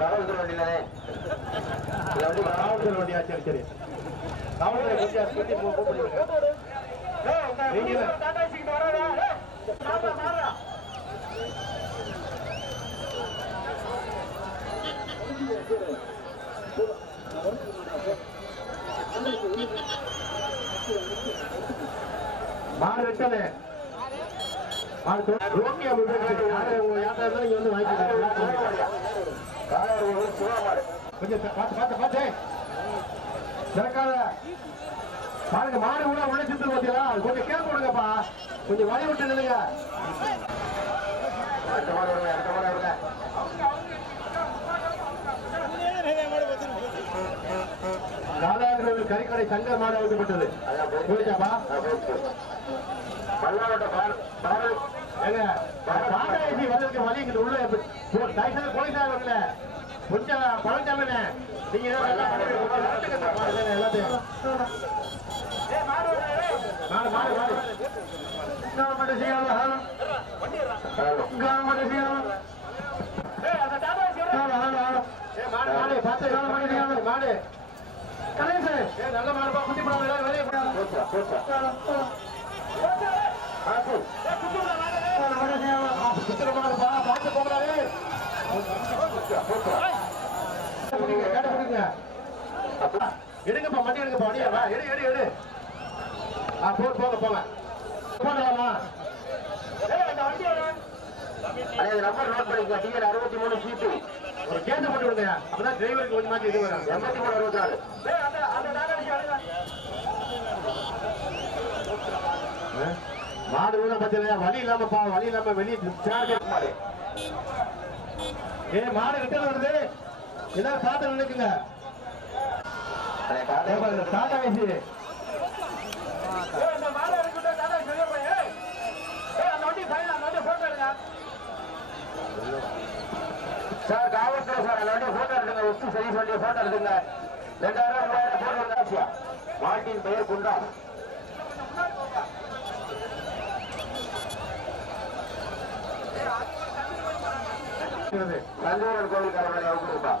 காவல்துறை வண்டியிலே காவல்துறை வண்டியா? சரி சரி, காவல்துறை வண்டியா? மாடு வெட்டல ஓகே. வந்து கொஞ்சம் பார்த்து திறக்காத பாருங்க. மாடு கூட உள்ள சுத்து பார்த்தீங்களா? கொஞ்சம் கேப் கொடுங்கப்பா, கொஞ்சம் வழி விட்டு நில்லுங்க. காலாகிரவில் கறிக்கடை சங்கர் மாடு அழைக்கப்பட்டது. போயிட்டாப்பா வந்ததுக்கு வழி இங்க உள்ள போலீஸாக வரல. கொஞ்சம் பழஞ்சாம நீங்க எல்லாத்தையும் மாடு நல்ல மாடுபா. குட்டி பார்த்து போகிறாரு. எடுங்கப்பா, மண்டி எடுங்கப்பா, வண்டியா எடு எடு எடு. போங்க போங்க போகலாமா? நம்பர் நோட் பண்ணிக்க. டிஎல் 63 சீட்டு ஒரு கேஸ் போட்டு விடுங்க. அப்பதான் டிரைவருக்கு கொஞ்சம் மாற்றி இது வரும். 83 மாடு கூட பச்சையா வழி இல்லாமப்பா, வழி இல்லாம வெளியே மாடு. மாடு ரிட்டர்ன் வருது. ஏதாவது சாத்த நினைக்குங்க. டாடா ஏசி சார், காவல்துறை சார், எல்லாரும் போட்டோ எடுங்க. வச்சு சரி சொல்லி போட்டோ எடுங்க. 2000 3000 போட்டோ. மாட்டின் பெயர் குண்டா. கந்தூரன் கோவில் காலை அவுக்குப்பா.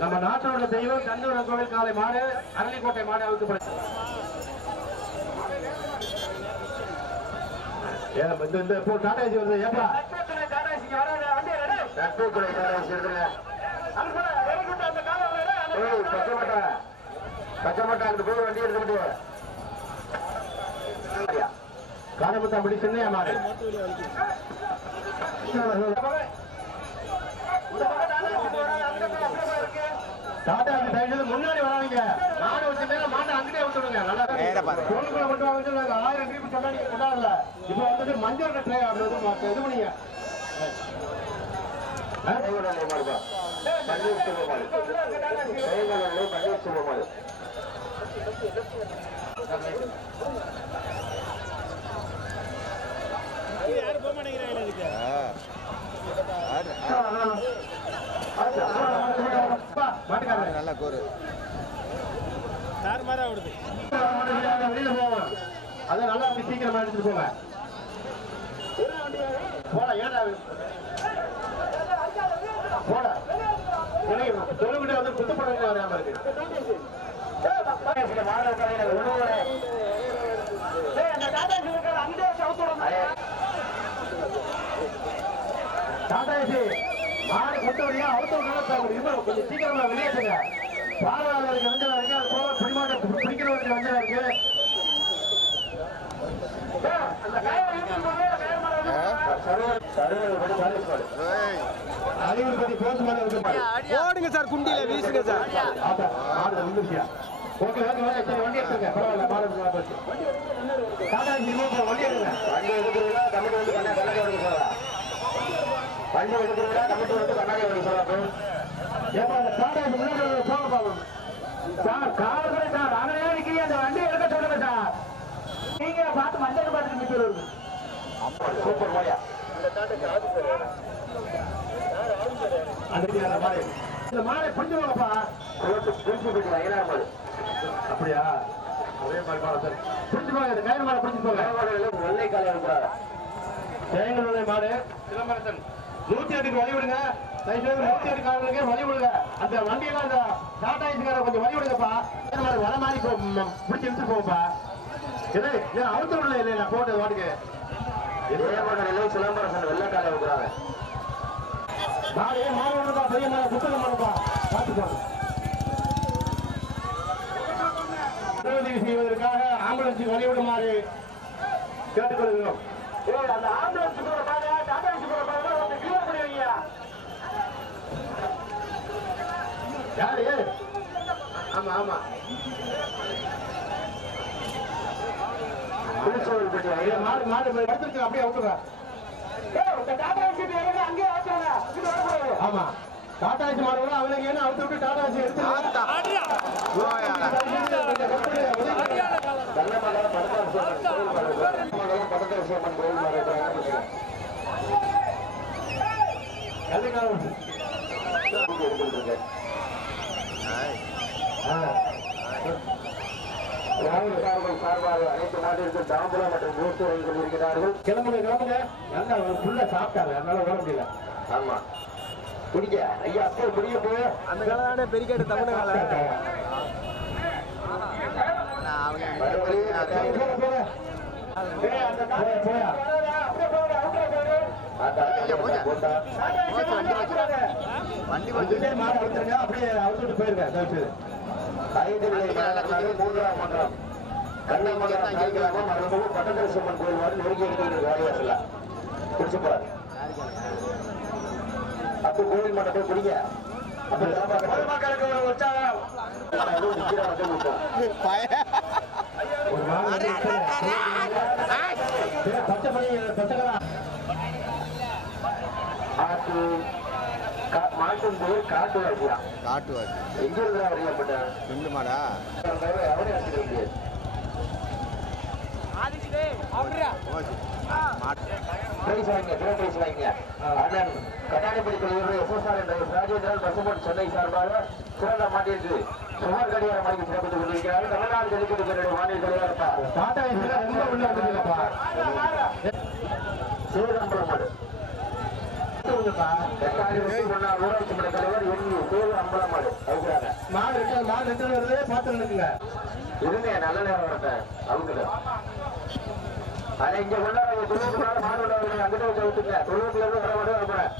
நம்ம நாட்டோட தெய்வம் கந்தூரன் கோவில் காலை மாடு, அரளிக்கோட்டை மாடு அவுக்கப்படும். டாடா ஏசி வருது. ஏப்பா பச்சை அங்கிட்டு போய் வண்டி எடுத்துக்கிட்டு காரமுத்தா அப்படி சொன்னியா மாடு. டாடா முன்னாடி வராங்க. மாடு வச்சு மாட்டை அங்கிட்டே விட்டுடுங்க. நல்லா பொருட்களை மட்டும் வாங்கிட்டு 1000 ரூபாய் சொன்னா நீங்க கொண்டாடல. இப்ப வந்துட்டு மஞ்சள் கட்டளை இது பண்ணீங்க. யாரும் போக மாட்டேங்கிறாங்க. நல்லா கோரு தாறுமாறா விடுது. வெளியில போவோம். அதான் நல்லா சீக்கிரமா எடுத்துட்டு போங்க. போட ஏடா போட தொழுகிட்ட வந்து குத்துப்படம் வராம இருக்கு. டாடா ஏசி மாடு கொண்டு வழியா அவுத்தவங்க கொஞ்சம் சீக்கிரமா வெளியேற்றுங்க. பார்வையாளருக்கு வந்ததா இருக்கு. அது போக பிடிமாட்ட பிடிக்கிறவருக்கு வந்ததா இருக்கு. ஓடுங்க சார், குண்டியில வீசுங்க சார். ஓகே ஓகே சரி, வண்டி எடுத்துங்க. பரவாயில்ல, மாடு டாடா ஏசி வண்டி எடுங்க. வண்டி எடுக்கிறீங்களா? கமிட்டி வந்து கண்ணாடி எடுக்க சொல்லலாம். வண்டி எடுக்கிறீங்களா? கமிட்டி வந்து கண்ணாடி எடுக்க சொல்லலாம். ஏப்பா அந்த டாடா ஏசி முன்னாடி போக பாவம் சார். காவல்துறை சார், அங்கே நிற்கிறீங்க. அந்த வண்டி எடுக்க சொல்லுங்க சார். நீங்க பார்த்து மஞ்சள் பார்த்துட்டு நிற்கிறது. சூப்பர் மாடியா. இந்த மாடை புரிஞ்சுவாங்கப்பா. அப்படியா? ஒரே மாதிரி மாடை சார் புரிஞ்சுப்பாங்க. கயிறு மாடை புரிஞ்சுப்பாங்க. வெள்ளை காலம் ஜெயங்களுடைய மாடு சிலம்பரசன் 108க்கு வழி விடுங்க. மூர்த்திக்காரனுக்கு வழி விடுங்க. அந்த வண்டியெல்லாம் அந்த டாடா ஏசிக்காரன் கொஞ்சம் வழி விடுங்கப்பா. வர மாதிரி பிடிச்சி இழுத்து போப்பா. அவுத்து விடல இல்லையா போட்டு வாட்டுக்கு சிலம்பரசன் வெள்ளக்கால வைக்கிறாங்க. மாணவர்களா பையன் புத்தகம் பண்ணப்பா பார்த்துக்கோ. உதவி செய்வதற்காக ஆம்புலன்ஸுக்கு வழிவிடுமாறு கேட்டுக்கொள்கிறோம். அந்த ஆம்புலன்ஸ் கூட பாருங்க, டாடா ஏசி கூட பாருங்க, வந்து கிளியர் பண்ணி வைங்க. யாரு? ஆமா ஆமா மாடு மாடு படுத்துருக்கு அப்படியே அவுட்டுங்க. ஆமா டாடா ஏசி மாடு கூட அவனுக்கு என்ன அவுத்து விட்டு டாடா ஏசி எடுத்து சார்பாக அனைத்து மாட்டிற்கு தாம்பூலம் மற்றும் பூஸ்ட் வாங்கி கொண்டிருக்கிறார்கள். கிளம்புங்க கிளம்புங்க. நல்லா ஃபுல்லா சாப்பிட்டாங்க, அதனால ஓட முடியல. ஆமா குடிக்க ஐயா அப்போ குடிக்க போய் அந்த கால பெரிக்காடு தமிழ்நாடு அப்படியே அவுத்துட்டு போயிருக்கேன். மூன்றாம் மன்றம் கண்ணமங்கலம் நாய்கிராமம் மரபூர் பட்டதரிசம்மன் கோயில் வாரி நெருங்கி எடுத்து வாரியாசல குடிச்சு போறாரு. அப்போ கோவில் மண்டபம் குடிங்க. மக்களுக்கு ஒரு உற்சாகம் மாட்டும் பேர் காட்டுவாசியா காட்டுவாசி எங்க இருந்தா அறியப்பட்ட ரெண்டு மாடா அவனே அடிச்சிட முடியாது. பிரைஸ் வாங்க அண்ணன் கட்டாணிப்படி தலைவர் எஸ்எஸ்ஆர் என்ற ராஜேந்திரன் பசுமன் சென்னை சார்பாக சிறந்த மாட்டிற்கு சுமார் கடிகாரம் வாங்கி சிறப்பித்துக் கொண்டிருக்கிறார்கள். தமிழ்நாடு ஜல்லிக்கட்டு பேருடைய மாநில தலைவர் சிவகம்பரம் மாடு ஊராட்சி மன்ற தலைவர் சிவகம்பரம் மாடு அவுக்குறாங்க. மாடு வருது பார்த்து இருக்குங்க. இருங்க நல்ல நேரம் வரட்டேன் அவுக்குது. ஆனா இங்க கொண்டாட தொழிலுக்குள்ளார மாடு விடாது அங்கிட்ட வச்சு அவுத்துங்க. தொழிலுக்குள்ள இருந்து வர மட்டும் வரப்போறேன்.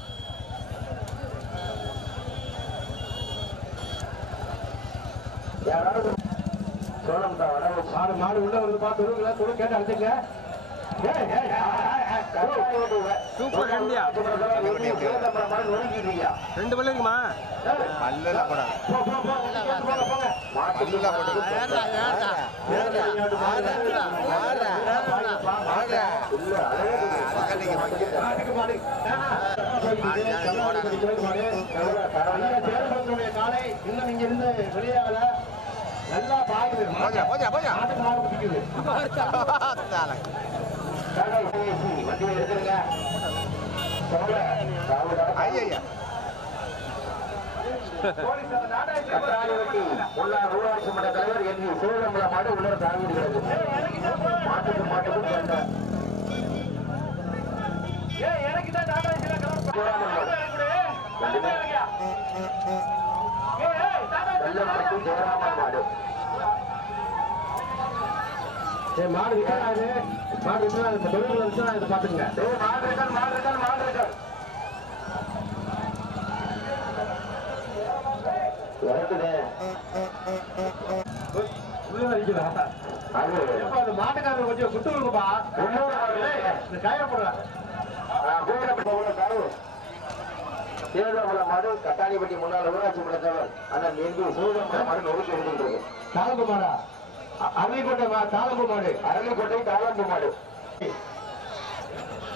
யாராவது சோழம் தான் வர மாடு மாடு உள்ள வந்து பார்த்து தொழில் கேட்டு அழைச்சிங்க. சூப்பர் இந்தியா ரெண்டு பல்லு இருக்குமா? பல்லுலாம் கூட காலை இன்னும் இங்க இருந்து வெளியாகல. நல்லா பாக்குது மாடு பிடிக்குது. வண்டியை எடுத்துருங்க. ஊராட்சி மன்ற தலைவர் என் சிவகம்பல மாடு உள்ள தாங்கிடுகிறது. மாட்டுக்கு மாட்டுக்கும் வெள்ளப்பட்டி ஜெயராமன் மாடு மாடு விற்காது. மாடு விற்கா தொழில் வச்சு இதை பாத்துங்க. மாட்டுக்காரர் கொஞ்சம் குட்டு இருக்குப்பா. காயப்படுறேன் சேதமலை மாடு கட்டாணிப்பட்டி முன்னாள் ஊராட்சி மன்ற தலைவர் அண்ணன் எம்பி சிவகம்பல மாடு நொறுக்கி எடுத்துட்டு தாளம்பு மாடா அரளிக்கோட்டை தாளம்பு மாடு அரளிக்கோட்டை தாளம்பு மாடு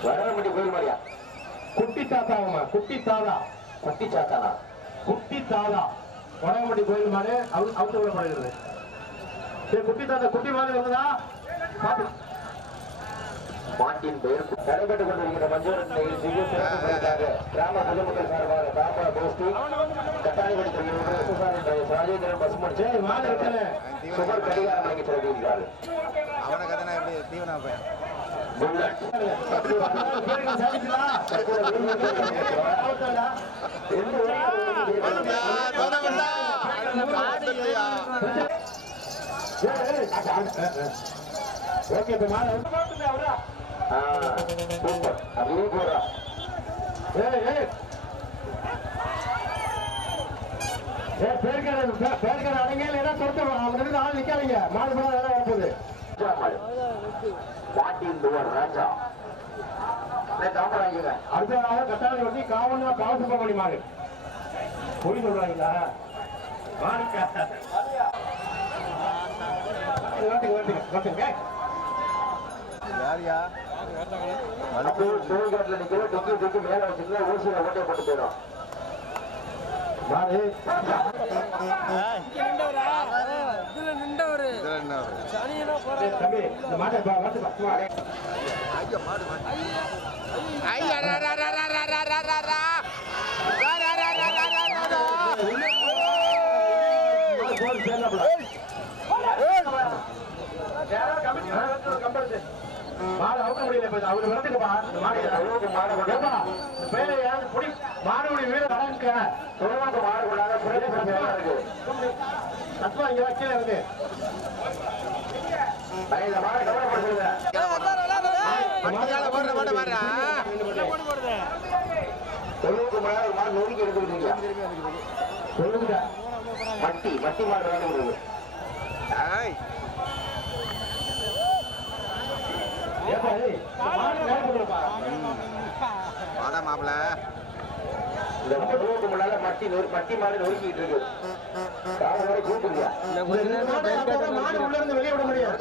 வடரம்பட்டி கோயில் மாடியா குட்டி தாத்தாவுமா குட்டி தாதா குட்டி சாத்தானா குட்டி தாதா வடரம்பட்டி கோயில் மாடு அவுத்து விடப்படுகிறது. சரி குட்டி தாத்தா குட்டி மாடு வருதா பாத்து மாட்டின் பெயர் நடைபெற்றுக் கொண்டிருக்கிற மஞ்சள் கிராம பொதுமக்கள் சார்பாக தாமர கோஷ்டி கட்டாணிப்பட்டி ராஜேந்திரன் பசுமன் சுகர் கடிகாரம் வாங்கி சொல்லியிருக்கிறார்கள். அவனை கதை எப்படி தீவனா போய் புல்லட் ஓகே இப்ப மாலை சூப்பர் அப்படியே போடுறா பேருக்கான அடங்கல ஏதாவது தொடுத்துருவோம் அவங்க ஆள் நிக்காதீங்க மாடு போல வேலை வரப்போகுது ராஜா அடுத்ததாக கட்டாளி வண்டி காவல்னா பாவசு பண்ணி மாடு பொய் சொல்றாங்களா யாரியா டோல்கேட்ல நிக்கிற தொக்கி மேல வச்சுட்டு ஊசியில ஓட்டையை போட்டு போயிடும் மாடு தம்பி இந்த மாட்டை மாடு அவுக்க முடியல அவரு வரதுக்குப்பா மாடுபடி வீடு வளர்க்க சொல்லுவாங்க மாடு கூடாத இருக்கு தத்துவம் இங்க கீழே இருக்கு இந்த மாடை கவலைப்படுத்துங்க தொழுவுக்கு முன்னாடி ஒரு மாடு நொறுக்கி எடுத்துக்கிட்டீங்க சொல்லுங்க மட்டி மாடு வேணும் மாப்பிள்ள இந்த தொழுவுக்கு முன்னால மட்டி மாடு நொறுக்கிட்டு இருக்கு காலை கூப்பிடுங்க வெளியே விட முடியாது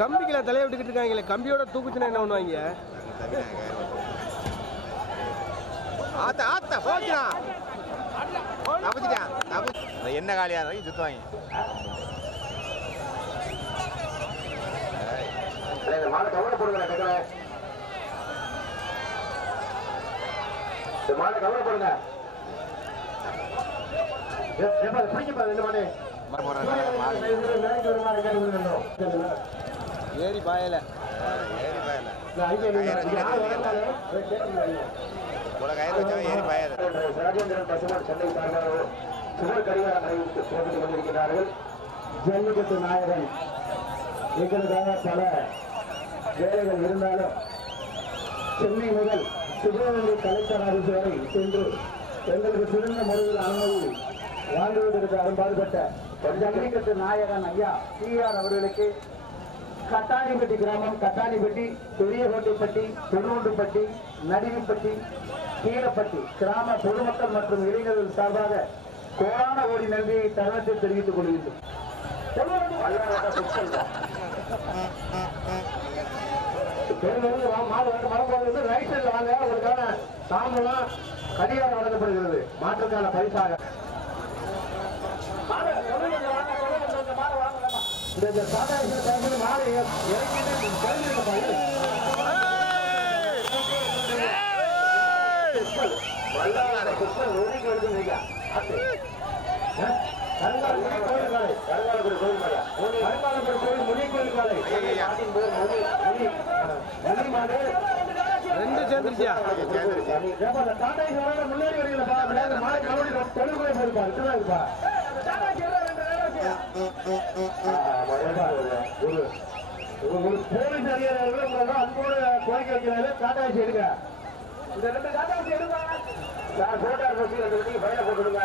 கம்பிக்குள்ள தலையை விட்டுக்கிட்டு இருக்காங்களே கம்பியோட தூக்குச்சுன்னா என்ன பண்ணுவாங்க என்ன காலியா சுத்துவாங்க இந்த மாடை கவலைப்படுங்க இந்த மாடை கவலைப்படுங்க ஏறி பாயல ராஜேந்திரன் பசுமான் சென்னை சார்பாக சுவர் கடிகாரம் அறிவித்து போட்டுக் கொண்டிருக்கிறார்கள். ஜல்லிக்கட்டு நாயகன் எங்களுக்காக பல வேலைகள் இருந்தாலும் சென்னை முதல் சிவகங்கை கலெக்டர் ஆபீஸ் வரை சென்று எங்களுக்கு சிறந்த முறையில் அனுமதி வாங்குவதற்கு அரும்பாடுபட்ட ஜல்லிக்கட்டு நாயகன் ஐயா டிஆர் அவர்களுக்கு கட்டாணிப்பட்டி கிராமம், கட்டாணிப்பட்டி, பெரியகோட்டைப்பட்டி, திருவண்டுப்பட்டி, நடிவிப்பட்டி, கீழப்பட்டி கிராம பொதுமக்கள் மற்றும் இளைஞர்கள் சார்பாக கோடான கோடி நன்றியை தருணத்தை தெரிவித்துக் கொள்கின்றோம். ரைட் சைட்ல வாங்க, உங்களுக்கான தாம்பூலம் கடிகாரம் வழங்கப்படுகிறது மாற்றுக்கான பரிசாக. இந்த சாதாரண மாலை ரெண்டு சேர்ந்துருச்சியா முன்னாடி வரீங்களா மாலை கவனி தொழில்முறை போயிருப்பா ஒரு போலீஸ் அதிகாரிகள் அன்போடு கோரிக்கை வைக்கிறாரு. டாடாசி எடுங்க, இந்த ரெண்டு டாடாசி எடுங்க சார். போட்டோ ரெண்டு பயில போட்டுடுங்க.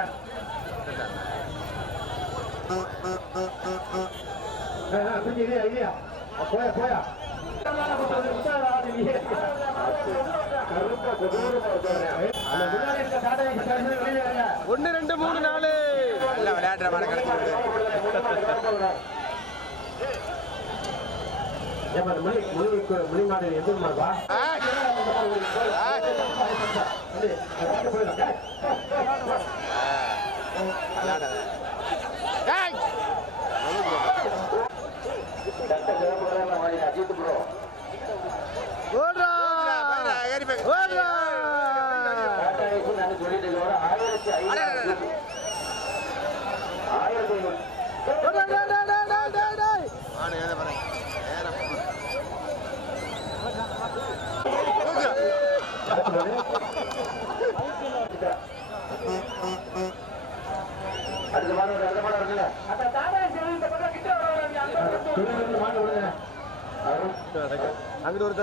ஐயா போயா போயா ஒன்னு ரெண்டு மூணு நாலு நல்ல விளையாடுற மாதிரி கிடைச்சிருக்கு. மொழி மாடு எந்த மாடுவா அஜித் ப்ரோ ஓடுறா ஓடுறா சொல்லிட்டு 1500 மாடு ஏதோ பாருங்க. அங்கிட்டு ஒரு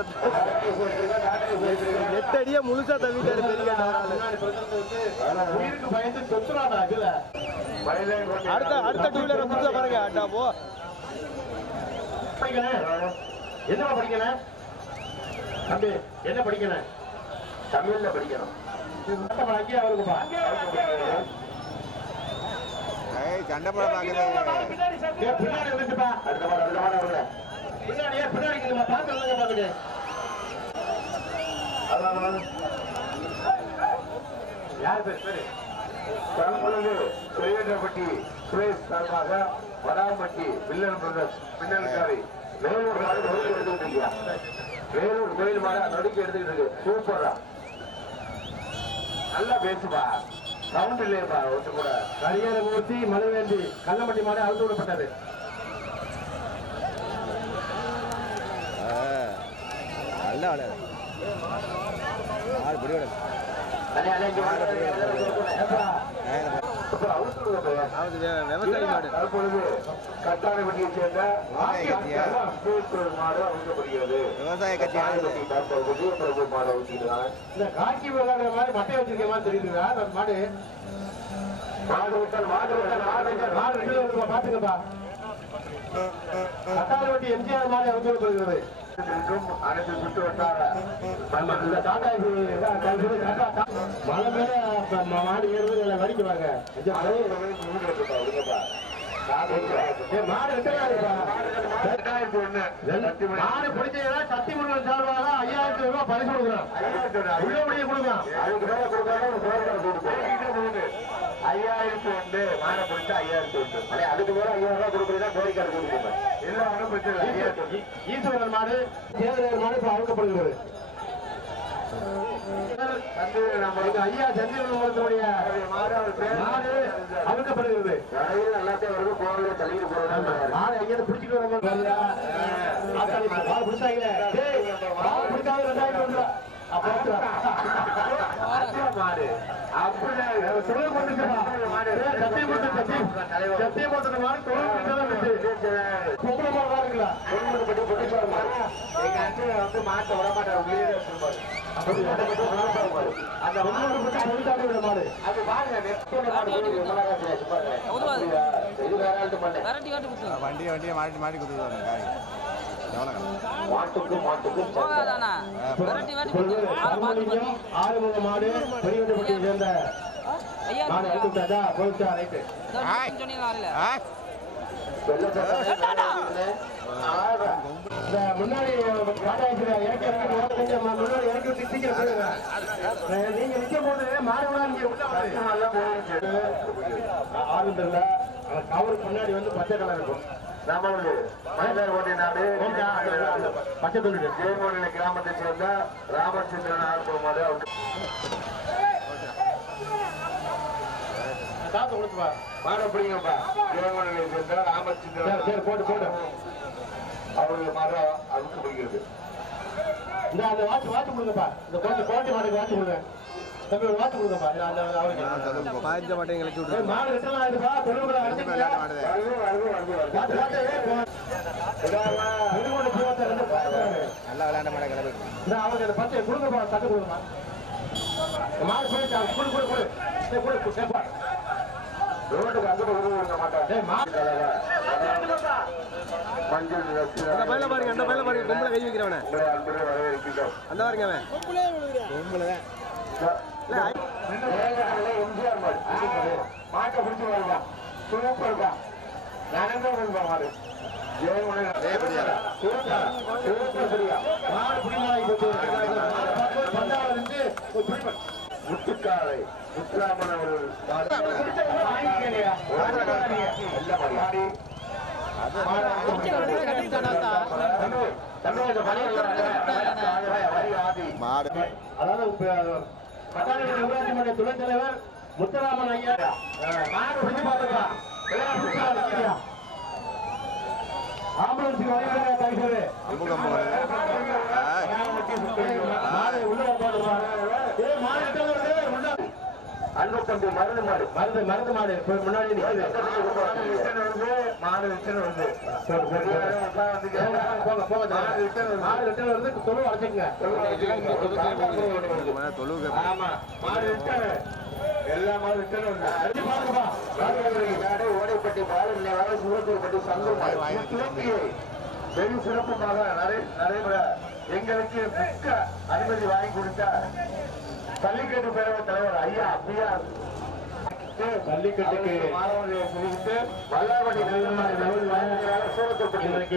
8 அடியா முழுசா தள்ளிட்டாரு பெரிய உயிருக்கு பயந்து தொத்துறாடா இதுல. அடுத்த டூ வீலரை புதுசா பாருங்க அட்டா போ. என்ன படிக்கணும் தம்பி? என்ன படிக்கணும்? தமிழ்ல படிக்கணும். அங்கேயே அவருக்குப்பா சண்டை போட பாக்குறது பின்னாடி வந்துச்சுப்பா. பின்னாடியே பின்னாடி பாத்துருங்க பாத்துட்டு. யார் பேர் பேரு? தற்பொழுது பெரியப்பட்டி சுரேஷ் சார்பாக வடாம்பட்டி வில்லன் பிரதர்ஸ் பின்னல்காரி வேலூர் மாடு நொடிக்கு எடுத்துக்கிட்டு இருக்கியா? வேலூர் கோயில் மாடு நொடிக்கு எடுத்துக்கிட்டு இருக்கு. சூப்பரா நல்லா பேசுப்பா. சவுண்ட் இல்லையப்பா ஒன்று கூட. கரியரமூர்த்தி மலைவேந்தி கள்ளம்பட்டி மாடு அழுத்து விடப்பட்டது. நல்ல விளையாடு ஆறு படி விளையாடு விவசாயி மாடு. தற்பொழுது கட்டாரப்பட்டியை சேர்ந்த மாடு அவுக்கப்படுகிறது. விவசாய கட்சி டாக்டர் விஜயபிரபு மாடு அவுக்கிடுறாங்க. இந்த காக்கி விளையாடுற மாதிரி மட்டை வச்சிருக்க மாதிரி தெரியுதுங்க அந்த மாடு. மாடு விட்டால் மாடு விட்டால் மாடு விட்டால் மாடு ரெண்டு பாத்துக்கப்பா. கட்டாரப்பட்டி எம்ஜிஆர் மாடு அழுத்து விடப்படுகிறது. அனைத்து சுற்று வட்டார மழை மேல மாடு ஏறுவது வடிக்குவாங்க. மாடு மாடு பிடிச்சா சக்தி முருகன் சார்பாக 5000 ரூபாய் பரிசு கொடுக்குறோம். உள்ளபடியே கொடுக்கலாம். 5000 மானை பிடிச்சா 5000 அதுக்கு மேல 5000 ரூபாய் கொடுக்குறதா கோரிக்கை கொடுப்போம். எல்லாம் ஒன்றும் பிரச்சனை இல்லை. ஈஸ்வரன் மாடு தேவதேவர் மாடு இப்ப அழுக்கப்படுகிறது. ஐயா சந்திரனுடைய மாடு அழுக்கப்படுகிறது. எல்லாத்தையும் வருது கோவில தள்ளிட்டு போறாங்க. மாடு ஐயா பிடிச்சிட்டு வர பிடிச்சாங்களே பிடிக்காத 2000 ரூபாய் மாடு மாட்ட விட மாட்டாங்க. அது வண்டியை மாட்டி மாட்டி கொடுத்துருவாங்க காய் மாட்டுக்கும் மாட்டுக்கும் ஆறுமுக மாடு பெரியவட்டப்பட்டியை சேர்ந்த மாடு அழுத்தாச்சா போயிட்டா ரைட்டு. முன்னாடி முன்னாடி இறக்கி விட்டு சீக்கிரம் நீங்க நிற்கும் போது மாடுகளா நீங்க ஆளுந்தல்ல கவருக்கு முன்னாடி வந்து பச்சை கலர் இருக்கும். பச்சை துண்டு தேர்மொழி கிராமத்தை சேர்ந்த ராமச்சந்திரன் ஆர்வமாடு காசு கொடுத்துப்பா மாடு பிடிங்கப்பா. தேர்மொழியை சேர்ந்த ராமச்சந்திரன் சரி போட்டு போட்டு அவர்கள் மாடு அவுக்கு பிடிக்கிறது. இந்த அந்த வாட்ச் கொடுங்கப்பா. இந்த கோட்டை மாடுக்கு வாட்ச் கொடுங்க தம்பி. ஒரு வாட்ச் கொடுங்கப்பா. அவருக்கு பாய்ஞ்ச மாட்டேன் எங்களுக்கு விட்டு மாடு ரெட்டலாம் ஆயிடுப்பா. தொழுவுல அடிச்சுக்கியா நல்லா விளையாண்ட மாட கிளம்பி அவருக்கு அந்த பச்சை கொடுங்கப்பா. சட்டை கொடுங்கப்பா. மாடு போயிட்டா கொடு கொடு கொடு கேப்பா. ரோட்டுக்கு அங்கே கொடுக்க மாட்டாங்க. மஞ்சள் அந்த பையில பாருங்க, அந்த பையில பாருங்க, பொம்பளை கை வைக்கிறவன அன்புடன் வரவேற்கின்றோம். அந்த பாருங்க அவன் எம்ஜிஆர் மாடு மாட்டை பிடிச்சி வருவா. சூப்பர் தான் நடந்த மாடு முத்துக்காலை முத்துராமன் அவர்கள் மாடு அதாவது கட்டாளி ஊராட்சி மன்ற துணைத் தலைவர் முத்துராமன் ஐயா மாடு பிடிச்சு பாத்துக்கா. ஆம்புலன்ஸ் வரையில டைசரு மாடு உள்ள போடுவாங்க. மாடு தங்கப்பந்து மருந்து மாடு மருந்து மாடு போய் முன்னாடி நிக்குது. மாடு ரிட்டர்ன் வருது மாடு ரிட்டர்ன் வருது. தொழு அடைச்சுங்க. ஆமா மாடு ரிட்டர்ன் எல்லா மாடு ரிட்டர்ன் ஓடைப்பட்டி பாலு சூரத்தூர்பட்டி சங்கம் வெகு சிறப்புமாக நடைபெற எங்களுக்கு மிக்க அனுமதி வாங்கி கொடுத்த பள்ளிக்கட்டு பேரவை தலைவர் ஐயா பிஆர் ஜல்லிக்கட்டுக்கு மாணவர்களை குறித்து வல்லாவட்டி சூரத்தூர்பட்டி